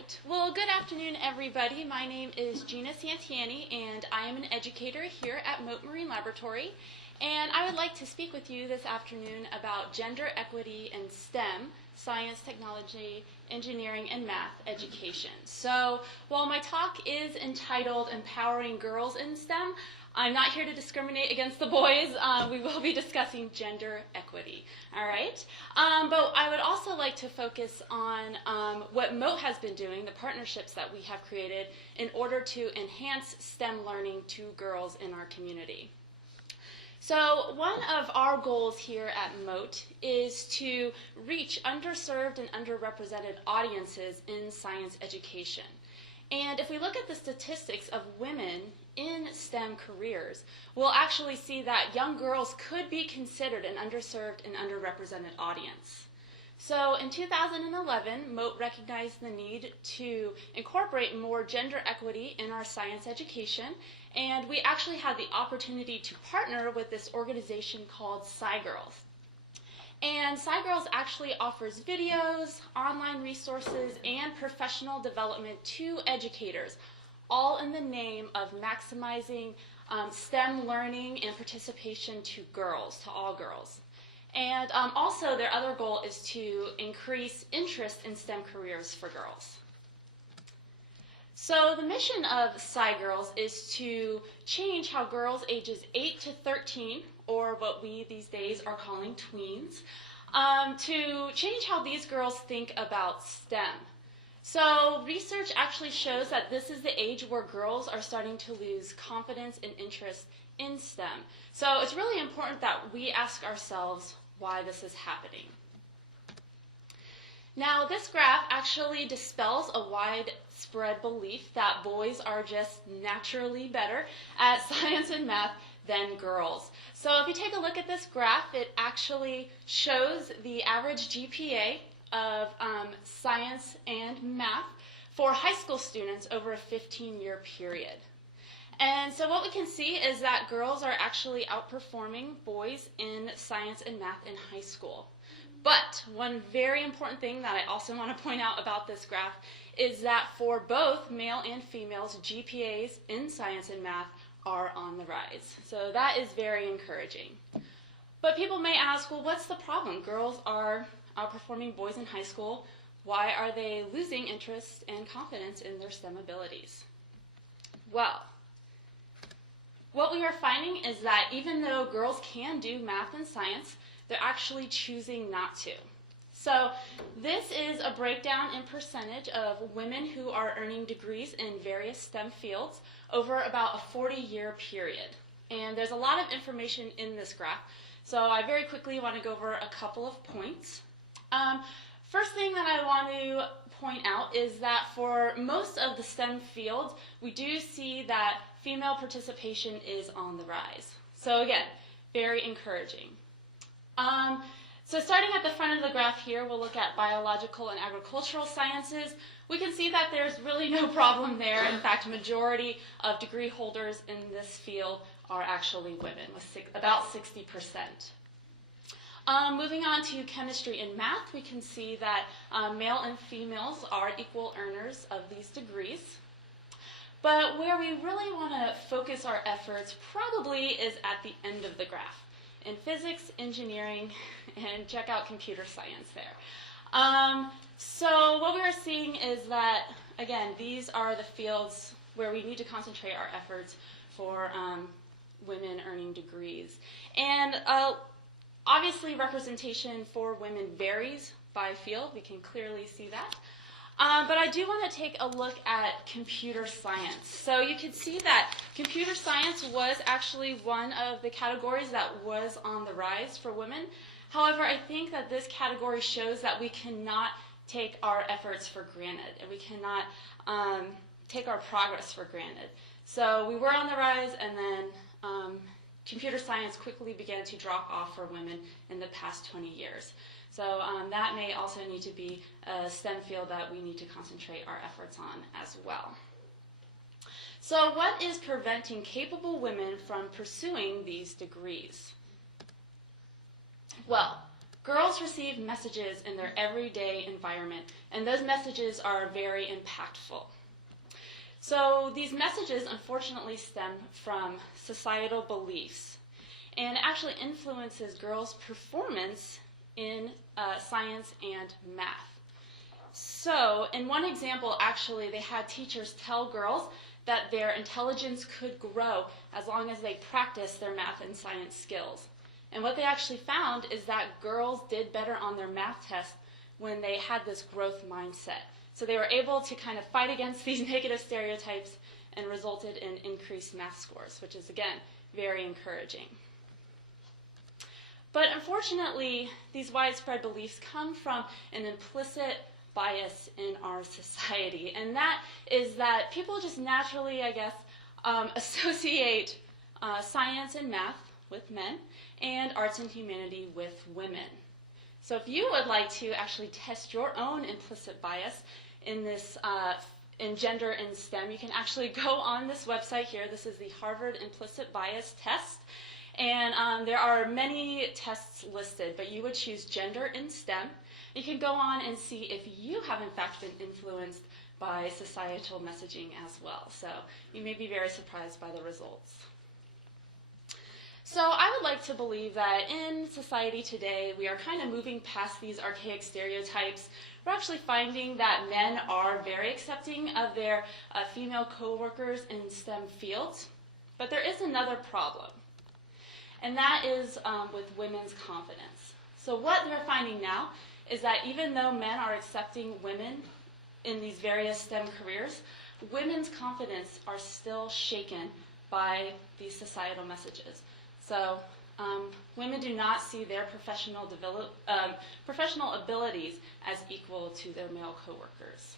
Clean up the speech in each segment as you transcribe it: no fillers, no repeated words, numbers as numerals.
right. Well, good afternoon, everybody. My name is Gina Santoianni, and I am an educator here at Mote Marine Laboratory. And I would like to speak with you this afternoon about gender equity in STEM, science, technology, engineering, and math education. So while my talk is entitled Empowering Girls in STEM, I'm not here to discriminate against the boys. We will be discussing gender equity, all right? But I would also like to focus on what Mote has been doing, the partnerships that we have created in order to enhance STEM learning to girls in our community. So one of our goals here at Mote is to reach underserved and underrepresented audiences in science education. And if we look at the statistics of women in STEM careers, we'll actually see that young girls could be considered an underserved and underrepresented audience. So in 2011, Mote recognized the need to incorporate more gender equity in our science education, and we actually had the opportunity to partner with this organization called SciGirls. And SciGirls actually offers videos, online resources, and professional development to educators, all in the name of maximizing STEM learning and participation to girls, to all girls. And also their other goal is to increase interest in STEM careers for girls. So the mission of SciGirls is to change how girls ages 8 to 13, or what we these days are calling tweens, to change how these girls think about STEM. So research actually shows that this is the age where girls are starting to lose confidence and interest in STEM. So it's really important that we ask ourselves why this is happening. Now, this graph actually dispels a widespread belief that boys are just naturally better at science and math than girls. So if you take a look at this graph, it actually shows the average GPA of science and math for high school students over a 15-year period. And so what we can see is that girls are actually outperforming boys in science and math in high school. But one very important thing that I also want to point out about this graph is that for both male and females, GPAs in science and math are on the rise. So that is very encouraging. But people may ask, well, what's the problem? Girls are outperforming boys in high school. Why are they losing interest and confidence in their STEM abilities? Well, what we are finding is that even though girls can do math and science, they're actually choosing not to. So this is a breakdown in percentage of women who are earning degrees in various STEM fields over about a 40-year period. And there's a lot of information in this graph, so I very quickly want to go over a couple of points. First thing that I want to point out is that for most of the STEM fields, we do see that female participation is on the rise. So again, very encouraging. So starting at the front of the graph here, we'll look at biological and agricultural sciences. We can see that there's really no problem there. In fact, a majority of degree holders in this field are actually women, with about 60%. Moving on to chemistry and math, we can see that male and females are equal earners of these degrees. But where we really want to focus our efforts probably is at the end of the graph, in physics, engineering, and check out computer science there. So what we are seeing is that, again, these are the fields where we need to concentrate our efforts for women earning degrees. And obviously representation for women varies by field. We can clearly see that. But I do want to take a look at computer science. So you can see that computer science was actually one of the categories that was on the rise for women. However, I think that this category shows that we cannot take our efforts for granted, and we cannot take our progress for granted. So we were on the rise, and then computer science quickly began to drop off for women in the past 20 years. So that may also need to be a STEM field that we need to concentrate our efforts on as well. So what is preventing capable women from pursuing these degrees? Well, Girls receive messages in their everyday environment, and those messages are very impactful. So these messages, unfortunately, stem from societal beliefs and actually influences girls' performance in science and math. So in one example, actually, they had teachers tell girls that their intelligence could grow as long as they practiced their math and science skills. And what they actually found is that girls did better on their math test when they had this growth mindset. So they were able to kind of fight against these negative stereotypes and resulted in increased math scores, which is, again, very encouraging. But unfortunately, these widespread beliefs come from an implicit bias in our society, and that is that people just naturally, I guess, associate science and math with men and arts and humanity with women. So if you would like to actually test your own implicit bias in this in gender and STEM, you can actually go on this website here. This is the Harvard Implicit Bias Test. And there are many tests listed, but you would choose gender and STEM. You can go on and see if you have in fact been influenced by societal messaging as well. So you may be very surprised by the results. So I would like to believe that in society today, we are kind of moving past these archaic stereotypes. We're actually finding that men are very accepting of their female coworkers in STEM fields. But there is another problem, and that is with women's confidence. So what they're finding now is that even though men are accepting women in these various STEM careers, women's confidence are still shaken by these societal messages. So women do not see their professional abilities as equal to their male coworkers.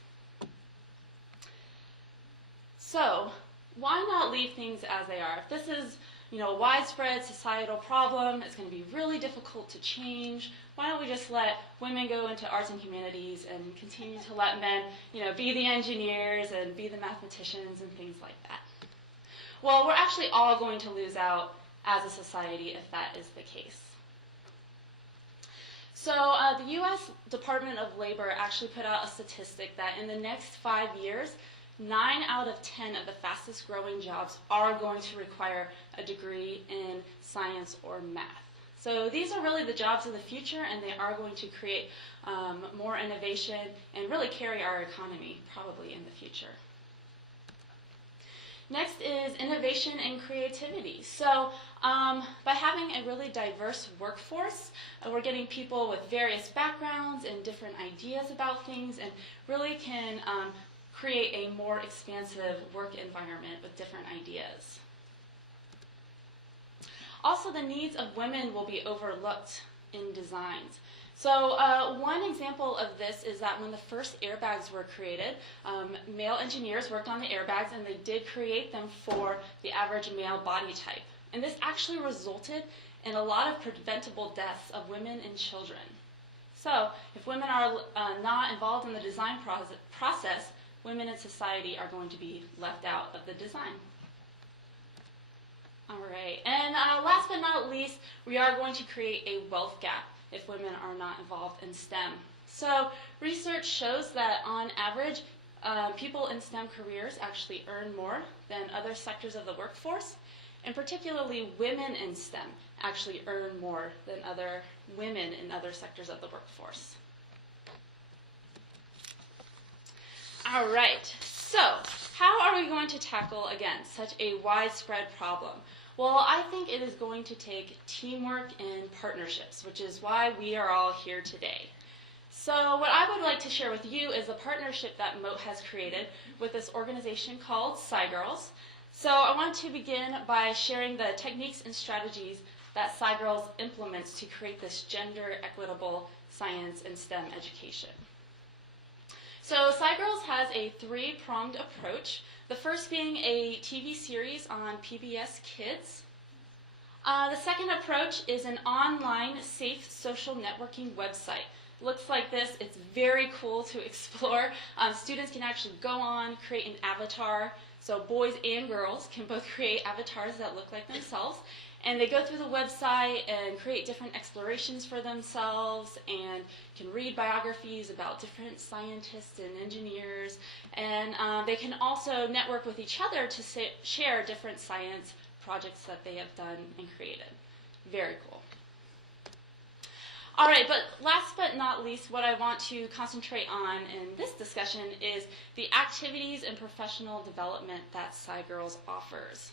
So why not leave things as they are? If this is a widespread societal problem, it's going to be really difficult to change. Why don't we just let women go into arts and humanities and continue to let men be the engineers and be the mathematicians and things like that? Well, we're actually all going to lose out as a society if that is the case. So the U.S. Department of Labor actually put out a statistic that in the next 5 years, 9 out of 10 of the fastest growing jobs are going to require a degree in science or math. So these are really the jobs of the future, and they are going to create more innovation and really carry our economy probably in the future. Next is innovation and creativity. So by having a really diverse workforce, we're getting people with various backgrounds and different ideas about things, and really can create a more expansive work environment with different ideas. Also, the needs of women will be overlooked in designs. So one example of this is that when the first airbags were created, male engineers worked on the airbags, and they did create them for the average male body type. And this actually resulted in a lot of preventable deaths of women and children. So if women are not involved in the design process, women in society are going to be left out of the design. All right, and last but not least, we are going to create a wealth gap if women are not involved in STEM. So research shows that on average, people in STEM careers actually earn more than other sectors of the workforce, and particularly women in STEM actually earn more than other women in other sectors of the workforce. All right, so how are we going to tackle, again, such a widespread problem? Well, I think it is going to take teamwork and partnerships, which is why we are all here today. So what I would like to share with you is a partnership that Mote has created with this organization called SciGirls. So I want to begin by sharing the techniques and strategies that SciGirls implements to create this gender equitable science and STEM education. So SciGirls has a 3-pronged approach, the first being a TV series on PBS Kids. The second approach is an online safe social networking website. Looks like this. It's very cool to explore. Students can actually go on, create an avatar. So boys and girls can both create avatars that look like themselves. And they go through the website and create different explorations for themselves and can read biographies about different scientists and engineers. And they can also network with each other to share different science projects that they have done and created. Very cool. All right, but last but not least, what I want to concentrate on in this discussion is the activities and professional development that SciGirls offers.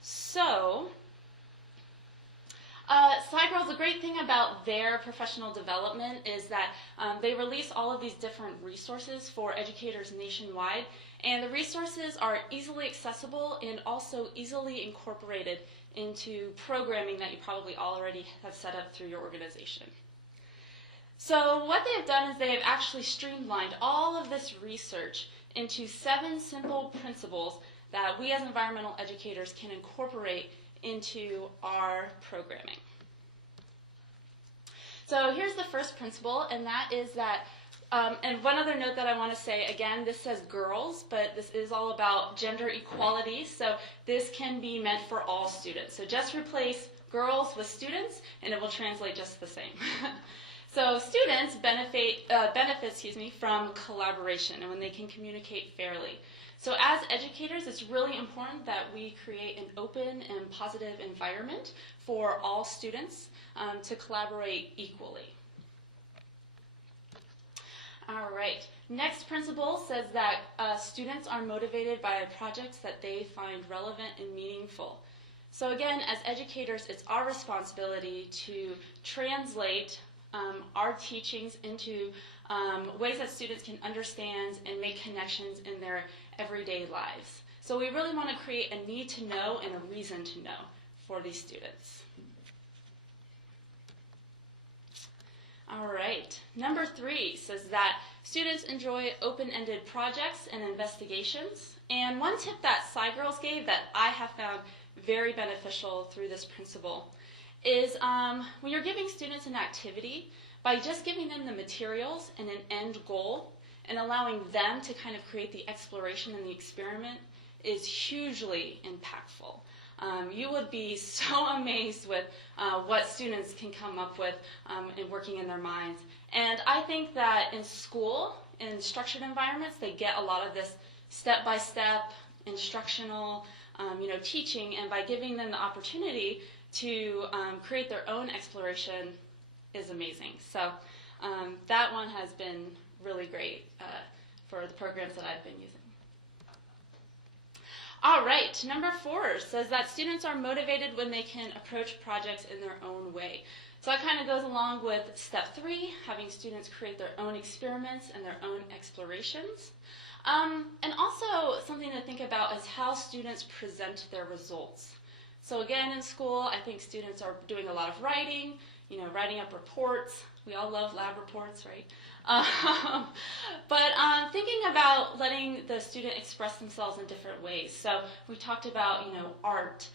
So, SciGirls, the great thing about their professional development is that they release all of these different resources for educators nationwide, and the resources are easily accessible and also easily incorporated into programming that you probably already have set up through your organization. So what they have done is they have actually streamlined all of this research into 7 simple principles that we as environmental educators can incorporate into our programming. So here's the first principle, and that is that, and one other note that I want to say, again, this says girls, but this is all about gender equality, so this can be meant for all students. So just replace girls with students, and it will translate just the same. So students benefit from collaboration and when they can communicate fairly. So as educators, it's really important that we create an open and positive environment for all students to collaborate equally. All right, next principle says that students are motivated by projects that they find relevant and meaningful. So again, as educators, it's our responsibility to translate our teachings into ways that students can understand and make connections in their everyday lives. So we really want to create a need to know and a reason to know for these students. All right, number 3 says that students enjoy open-ended projects and investigations. And one tip that SciGirls gave that I have found very beneficial through this principle is when you're giving students an activity, by just giving them the materials and an end goal and allowing them to kind of create the exploration and the experiment is hugely impactful. You would be so amazed with what students can come up with in working in their minds. And I think that in school, in structured environments, they get a lot of this step-by-step instructional teaching, and by giving them the opportunity to create their own exploration is amazing. So that one has been really great for the programs that I've been using. All right, number 4 says that students are motivated when they can approach projects in their own way. So that kind of goes along with step 3, having students create their own experiments and their own explorations. And also something to think about is how students present their results. So again, in school, I think students are doing a lot of writing, writing up reports. We all love lab reports, right? But thinking about letting the student express themselves in different ways. So we talked about, art.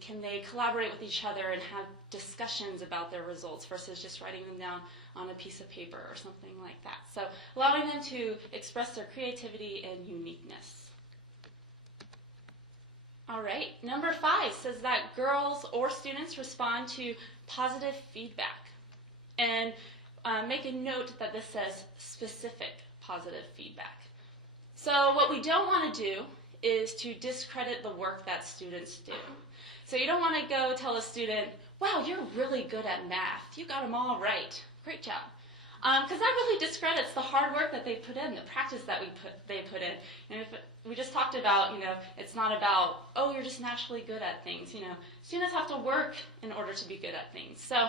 Can they collaborate with each other and have discussions about their results versus just writing them down on a piece of paper or something like that? So allowing them to express their creativity and uniqueness. All right, number 5 says that girls or students respond to positive feedback. And make a note that this says specific positive feedback. So what we don't want to do is to discredit the work that students do. So you don't want to go tell a student, wow, you're really good at math. You got them all right. Great job. Because that really discredits the hard work that they put in, the practice that they put in. And if we just talked about, it's not about, oh, you're just naturally good at things. Students have to work in order to be good at things. So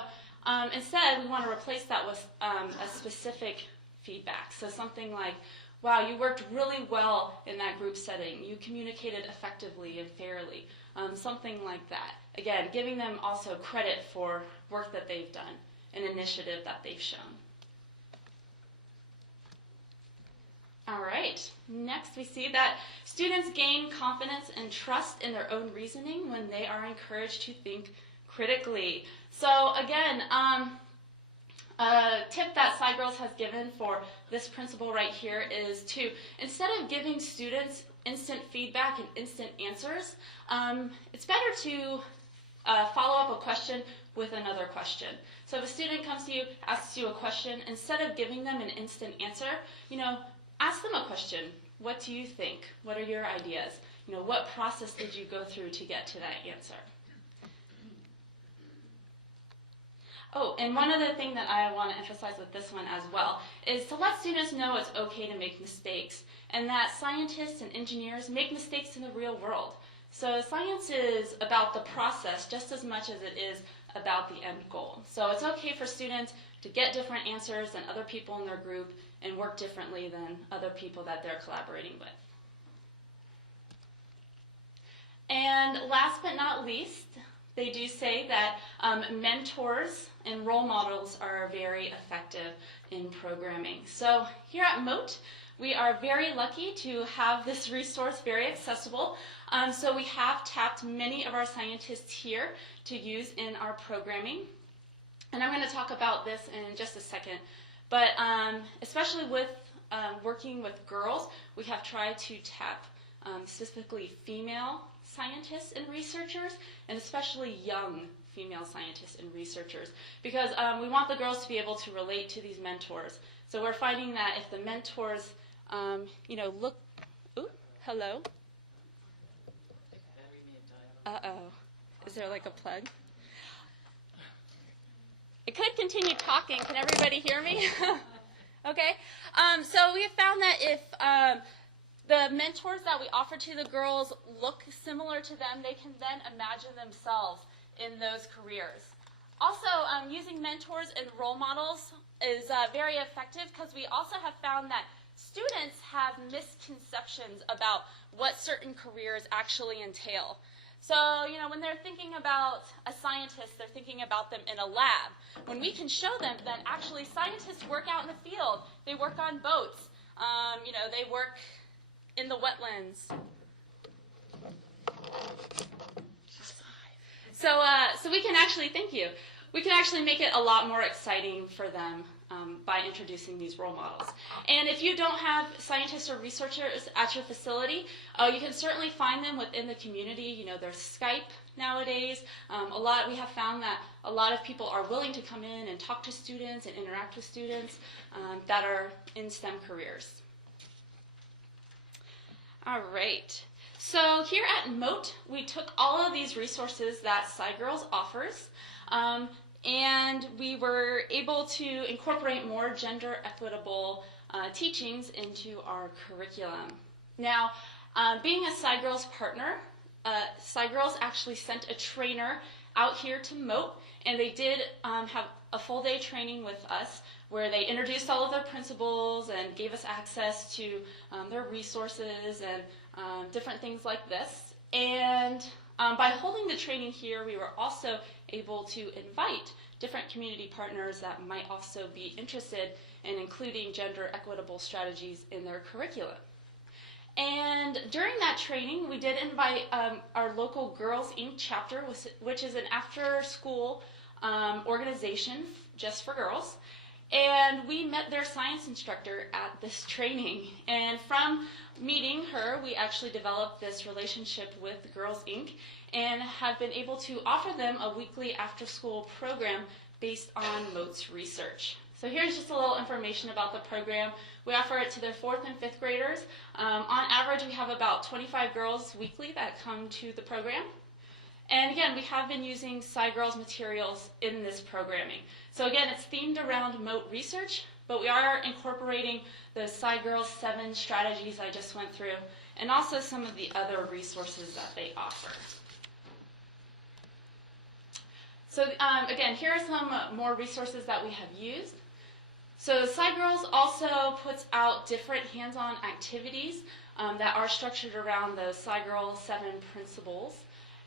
instead, we want to replace that with a specific feedback. So something like, wow, you worked really well in that group setting. You communicated effectively and fairly. Something like that. Again, giving them also credit for work that they've done, an initiative that they've shown. All right, next we see that students gain confidence and trust in their own reasoning when they are encouraged to think critically. So again, a tip that SciGirls has given for this principle right here is to, instead of giving students instant feedback and instant answers, it's better to follow up a question with another question. So if a student comes to you, asks you a question, instead of giving them an instant answer, ask them a question. What do you think? What are your ideas? What process did you go through to get to that answer? Oh, and one other thing that I want to emphasize with this one as well is to let students know it's okay to make mistakes, and that scientists and engineers make mistakes in the real world. So science is about the process just as much as it is about the end goal. So it's okay for students to get different answers than other people in their group and work differently than other people that they're collaborating with. And last but not least, they do say that mentors and role models are very effective in programming. So here at Mote, we are very lucky to have this resource very accessible. So we have tapped many of our scientists here to use in our programming. And I'm going to talk about this in just a second. But especially with working with girls, we have tried to tap specifically female scientists and researchers, and especially young female scientists and researchers, because we want the girls to be able to relate to these mentors. So we're finding that if the mentors, look, ooh, hello. Uh-oh. Is there like a plug? I could continue talking. Can everybody hear me? Okay. So we have found that if the mentors that we offer to the girls look similar to them, they can then imagine themselves in those careers. Also, using mentors and role models is very effective because we also have found that students have misconceptions about what certain careers actually entail. So, when they're thinking about a scientist, they're thinking about them in a lab. When we can show them that actually scientists work out in the field, they work on boats, they work in the wetlands. So we can actually, thank you, we can actually make it a lot more exciting for them by introducing these role models. And if you don't have scientists or researchers at your facility, you can certainly find them within the community. There's Skype nowadays. We have found that a lot of people are willing to come in and talk to students and interact with students that are in STEM careers. All right. So here at Mote, we took all of these resources that SciGirls offers, and we were able to incorporate more gender equitable teachings into our curriculum. Now, being a SciGirls partner, SciGirls actually sent a trainer out here to Mote, and they did have a full day training with us where they introduced all of their principles and gave us access to their resources and different things like this. And by holding the training here, we were also able to invite different community partners that might also be interested in including gender equitable strategies in their curriculum. And during that training, we did invite our local Girls Inc. chapter, which is an after-school organization just for girls. And we met their science instructor at this training. And from meeting her, we actually developed this relationship with Girls Inc. and have been able to offer them a weekly after-school program based on Mote's research. So here's just a little information about the program. We offer it to their 4th and 5th graders. On average, we have about 25 girls weekly that come to the program. And again, we have been using SciGirls materials in this programming. So again, it's themed around Mote research, but we are incorporating the SciGirls 7 strategies I just went through, and also some of the other resources that they offer. So again, here are some more resources that we have used. So SciGirls also puts out different hands-on activities that are structured around the SciGirls 7 principles.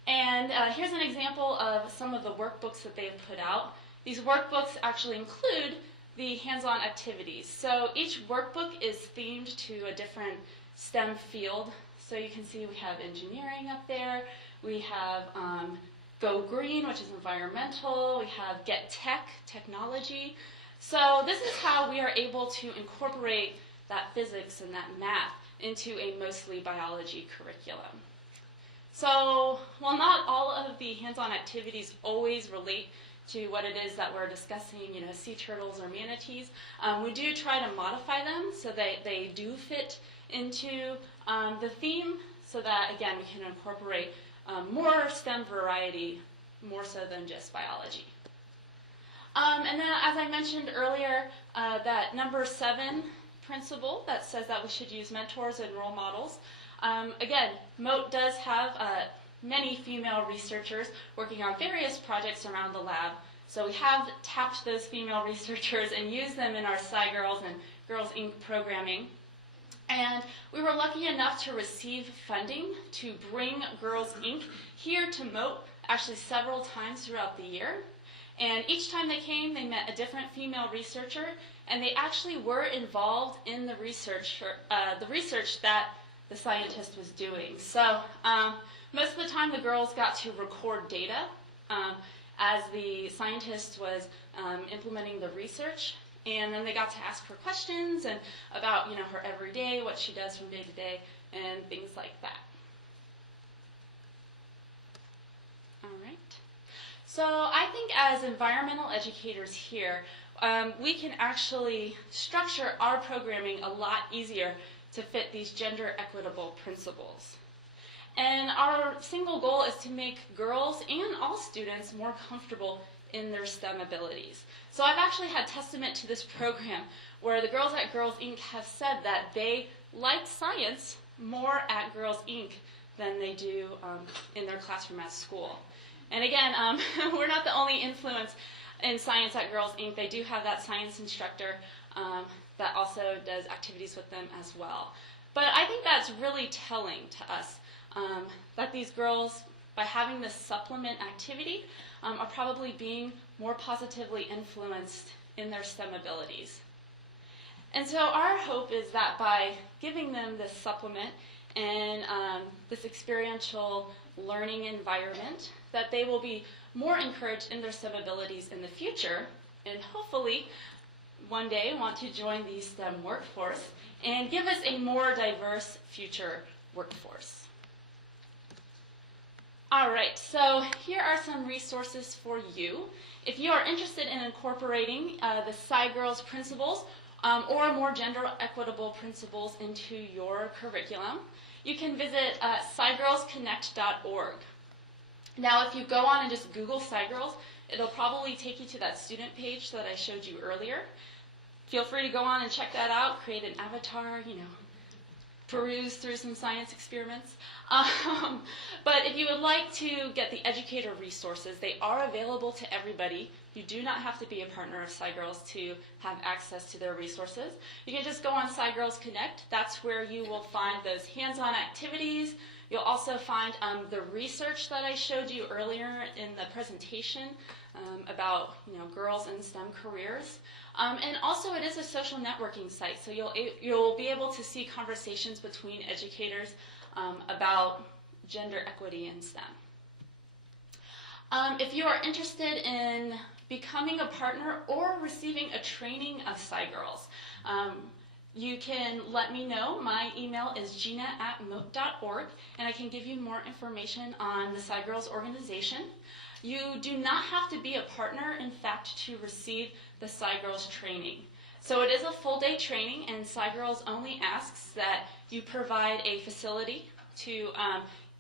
And here's an example of some of the workbooks that they've put out. These workbooks actually include the hands-on activities. So each workbook is themed to a different STEM field. So you can see we have engineering up there. We have Go Green, which is environmental. We have Get Tech, technology. So this is how we are able to incorporate that physics and that math into a mostly biology curriculum. So while not all of the hands-on activities always relate to what it is that we're discussing, sea turtles or manatees, we do try to modify them so that they do fit into the theme so that, again, we can incorporate more STEM variety, more so than just biology. And then, as I mentioned earlier, that number 7 principle that says that we should use mentors and role models. Again, Mote does have many female researchers working on various projects around the lab. So we have tapped those female researchers and used them in our SciGirls and Girls Inc. programming. And we were lucky enough to receive funding to bring Girls Inc. here to Mote actually several times throughout the year. And each time they came, they met a different female researcher, and they actually were involved in the research that the scientist was doing. So most of the time the girls got to record data as the scientist was implementing the research, and then they got to ask her questions and about her everyday, what she does from day to day, and things like that. All right. So I think as environmental educators here, we can actually structure our programming a lot easier to fit these gender equitable principles. And our single goal is to make girls and all students more comfortable in their STEM abilities. So I've actually had testament to this program where the girls at Girls Inc. have said that they like science more at Girls Inc. than they do in their classroom at school. And again, we're not the only influence in science at Girls Inc. They do have that science instructor that also does activities with them as well. But I think that's really telling to us that these girls, by having this supplement activity, are probably being more positively influenced in their STEM abilities. And so our hope is that by giving them this supplement and this experiential learning environment, that they will be more encouraged in their STEM abilities in the future, and hopefully one day want to join the STEM workforce and give us a more diverse future workforce. All right, so here are some resources for you. If you are interested in incorporating the SciGirls principles or more gender equitable principles into your curriculum, you can visit SciGirlsConnect.org. Now, if you go on and just Google SciGirls, it'll probably take you to that student page that I showed you earlier. Feel free to go on and check that out, create an avatar, peruse through some science experiments. But if you would like to get the educator resources, they are available to everybody. You do not have to be a partner of SciGirls to have access to their resources. You can just go on SciGirls Connect. That's where you will find those hands-on activities. You'll also find the research that I showed you earlier in the presentation about girls in STEM careers. And also it is a social networking site, so you'll be able to see conversations between educators about gender equity in STEM. If you are interested in becoming a partner or receiving a training of SciGirls, you can let me know. My email is gina@mote.org, and I can give you more information on the SciGirls organization. You do not have to be a partner, in fact, to receive the SciGirls training. So it is a full-day training, and SciGirls only asks that you provide a facility to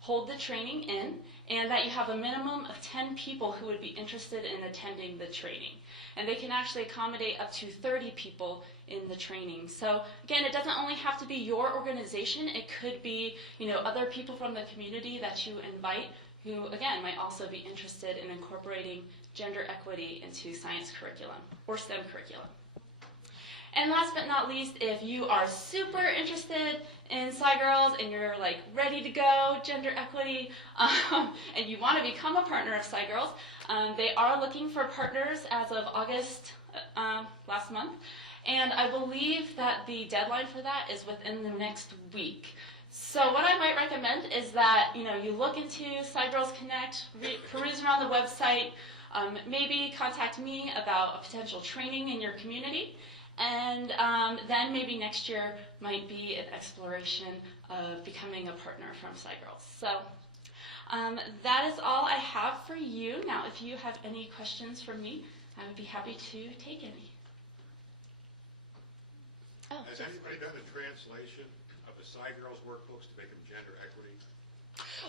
hold the training in, and that you have a minimum of 10 people who would be interested in attending the training. And they can actually accommodate up to 30 people in the training. So again, it doesn't only have to be your organization. It could be other people from the community that you invite who, again, might also be interested in incorporating gender equity into science curriculum or STEM curriculum. And last but not least, if you are super interested in SciGirls and you're ready to go, gender equity, and you want to become a partner of SciGirls, they are looking for partners as of August last month. And I believe that the deadline for that is within the next week. So what I might recommend is that you look into SciGirls Connect, peruse around the website, maybe contact me about a potential training in your community, and then maybe next year might be an exploration of becoming a partner from SciGirls. So That is all I have for you. Now, if you have any questions for me, I would be happy to take any. Oh, has anybody done a translation of the SciGirls workbooks to make them gender equity?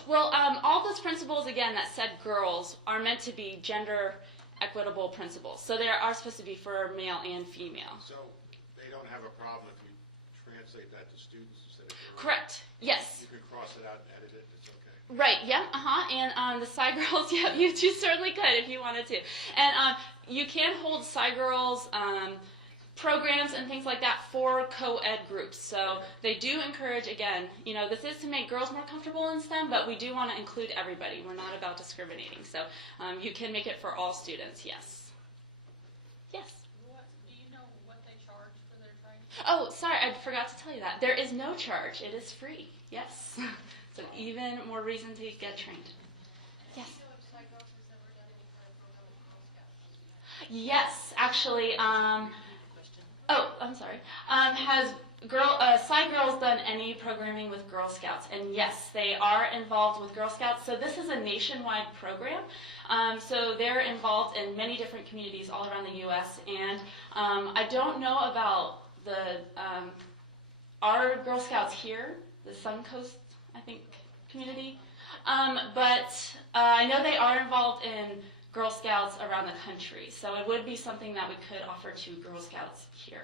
Well, all those principles, again, that said girls are meant to be gender equitable principles. So they are supposed to be for male and female. So they don't have a problem if you translate that to students instead of girls? Correct. Yes. You can cross it out and edit it. It's okay. Right. Yeah. And the SciGirls, yeah, you certainly could if you wanted to. And you can hold SciGirls programs and things like that for co-ed groups. So they do encourage, again, this is to make girls more comfortable in STEM, but we do want to include everybody. We're not about discriminating. So you can make it for all students, yes. Yes? Do you know what they charge for their training? Oh, sorry, I forgot to tell you that. There is no charge. It is free, yes. So even more reason to get trained. Yes? Yes, actually, I'm sorry. Has SciGirls done any programming with Girl Scouts? And yes, they are involved with Girl Scouts. So this is a nationwide program. So they're involved in many different communities all around the U.S. And I don't know about our Girl Scouts here, the Suncoast, I think, community. But I know they are involved in Girl Scouts around the country. So it would be something that we could offer to Girl Scouts here.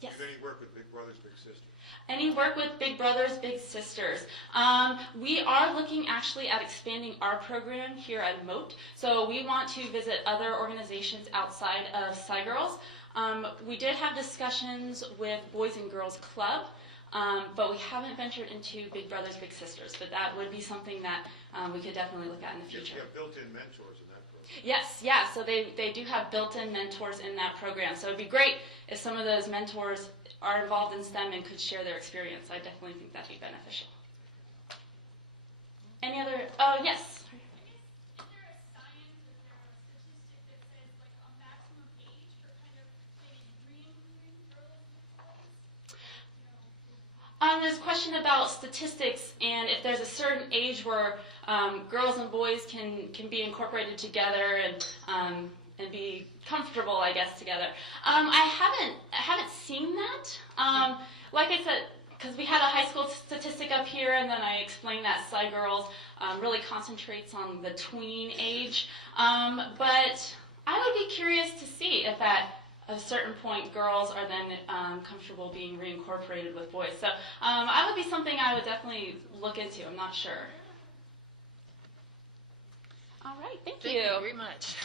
Yes? Do any work with Big Brothers, Big Sisters? Any work with Big Brothers, Big Sisters? We are looking actually at expanding our program here at Mote. So we want to visit other organizations outside of SciGirls. We did have discussions with Boys and Girls Club, but we haven't ventured into Big Brothers, Big Sisters. But that would be something that we could definitely look at in the future. You have built-in mentors in that program. Yes, yeah. So they do have built-in mentors in that program. So it'd be great if some of those mentors are involved in STEM and could share their experience. I definitely think that'd be beneficial. Any other? Oh, yes. There's a question about statistics and if there's a certain age where girls and boys can be incorporated together and be comfortable, I guess, together. I haven't seen that. Like I said, because we had a high school statistic up here, and then I explained that SciGirls really concentrates on the tween age. But I would be curious to see if at a certain point girls are then comfortable being reincorporated with boys. So that would be something I would definitely look into. I'm not sure. All right, thank you. Thank you very much.